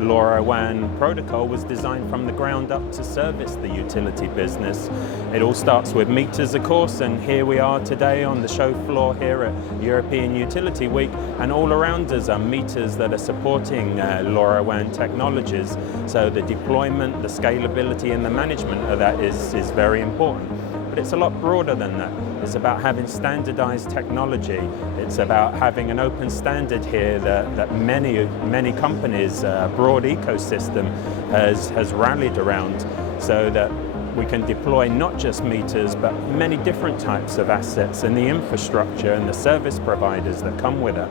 LoRaWAN protocol was designed from the ground up to service the utility business. It all starts with meters, of course, and here we are today on the show floor here at European Utility Week, and all around us are meters that are supporting LoRaWAN technologies. So the deployment, the scalability and the management of that is very important. But it's a lot broader than that. It's about having standardized technology. It's about having an open standard here that many companies, broad ecosystem has rallied around, so that we can deploy not just meters, but many different types of assets and the infrastructure and the service providers that come with it.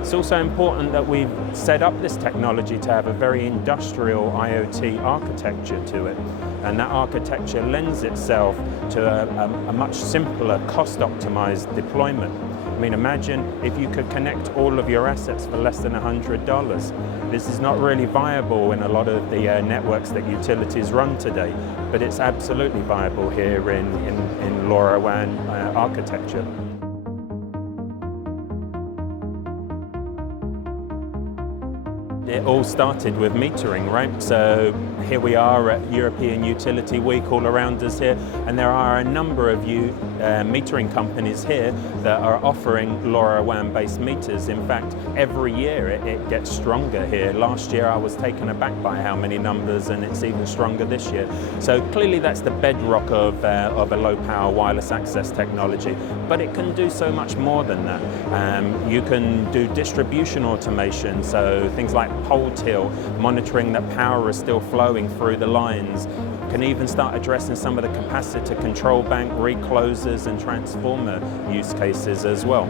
It's also important that we've set up this technology to have a very industrial IoT architecture to it. And that architecture lends itself to a much simpler, cost-optimized deployment. I mean, imagine if you could connect all of your assets for less than $100. This is not really viable in a lot of the networks that utilities run today, but it's absolutely viable here in LoRaWAN architecture. It all started with metering, right? So here we are at European Utility Week, all around us here, and there are a number of metering companies here that are offering LoRaWAN-based meters. In fact, every year it gets stronger here. Last year I was taken aback by how many numbers, and it's even stronger this year. So clearly that's the bedrock of a low-power wireless access technology, but it can do so much more than that. You can do distribution automation, so things like pole till, monitoring that power is still flowing through the lines. Can even start addressing some of the capacitor control bank, reclosers and transformer use cases as well.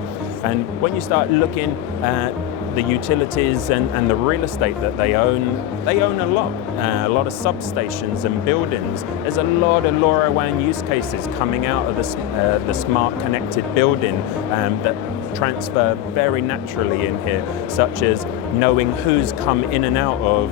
And when you start looking at the utilities and the real estate that they own a lot of substations and buildings. There's a lot of LoRaWAN use cases coming out of the smart connected building that transfer very naturally in here, such as knowing who's come in and out of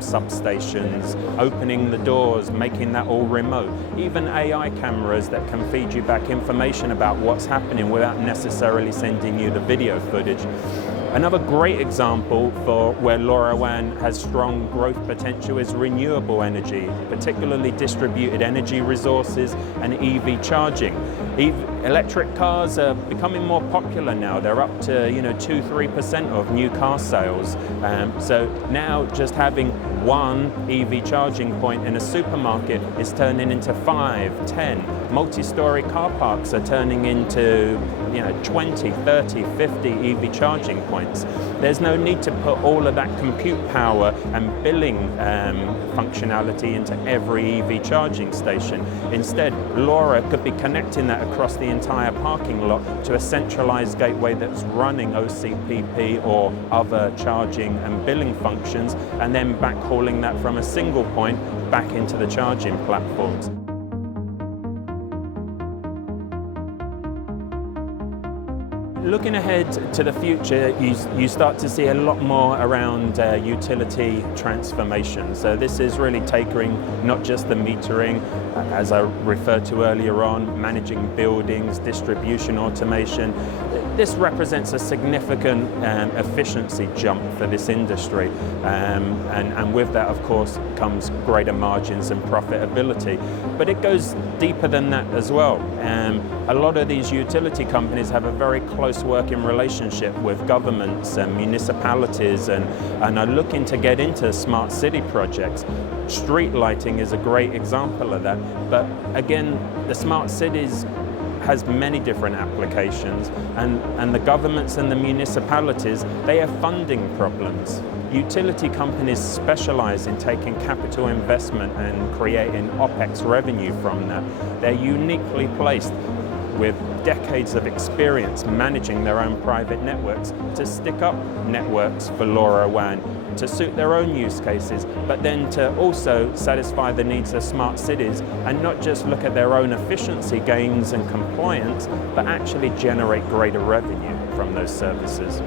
substations, opening the doors, making that all remote. Even AI cameras that can feed you back information about what's happening without necessarily sending you the video footage. Another great example for where LoRaWAN has strong growth potential is renewable energy, particularly distributed energy resources and EV charging. Electric cars are becoming more popular now. They're up to 2-3% of new car sales. So now just having one EV charging point in a supermarket is turning into 5, 10. Multi-story car parks are turning into 20, 30, 50 EV charging points. There's no need to put all of that compute power and billing functionality into every EV charging station. Instead, LoRa could be connecting that across the entire parking lot to a centralized gateway that's running OCPP or other charging and billing functions, and then backhauling that from a single point back into the charging platforms. Looking ahead to the future, you start to see a lot more around utility transformation. So this is really tapering not just the metering, as I referred to earlier on, managing buildings, distribution automation. This represents a significant efficiency jump for this industry. And with that, of course, comes greater margins and profitability. But it goes deeper than that as well. A lot of these utility companies have a very close working relationship with governments and municipalities and are looking to get into smart city projects. Street lighting is a great example of that. But again, the smart cities has many different applications, and the governments and the municipalities, they have funding problems. Utility companies specialize in taking capital investment and creating OpEx revenue from that. They're uniquely placed with decades of experience managing their own private networks to stick up networks for LoRaWAN to suit their own use cases, but then to also satisfy the needs of smart cities and not just look at their own efficiency gains and compliance, but actually generate greater revenue from those services.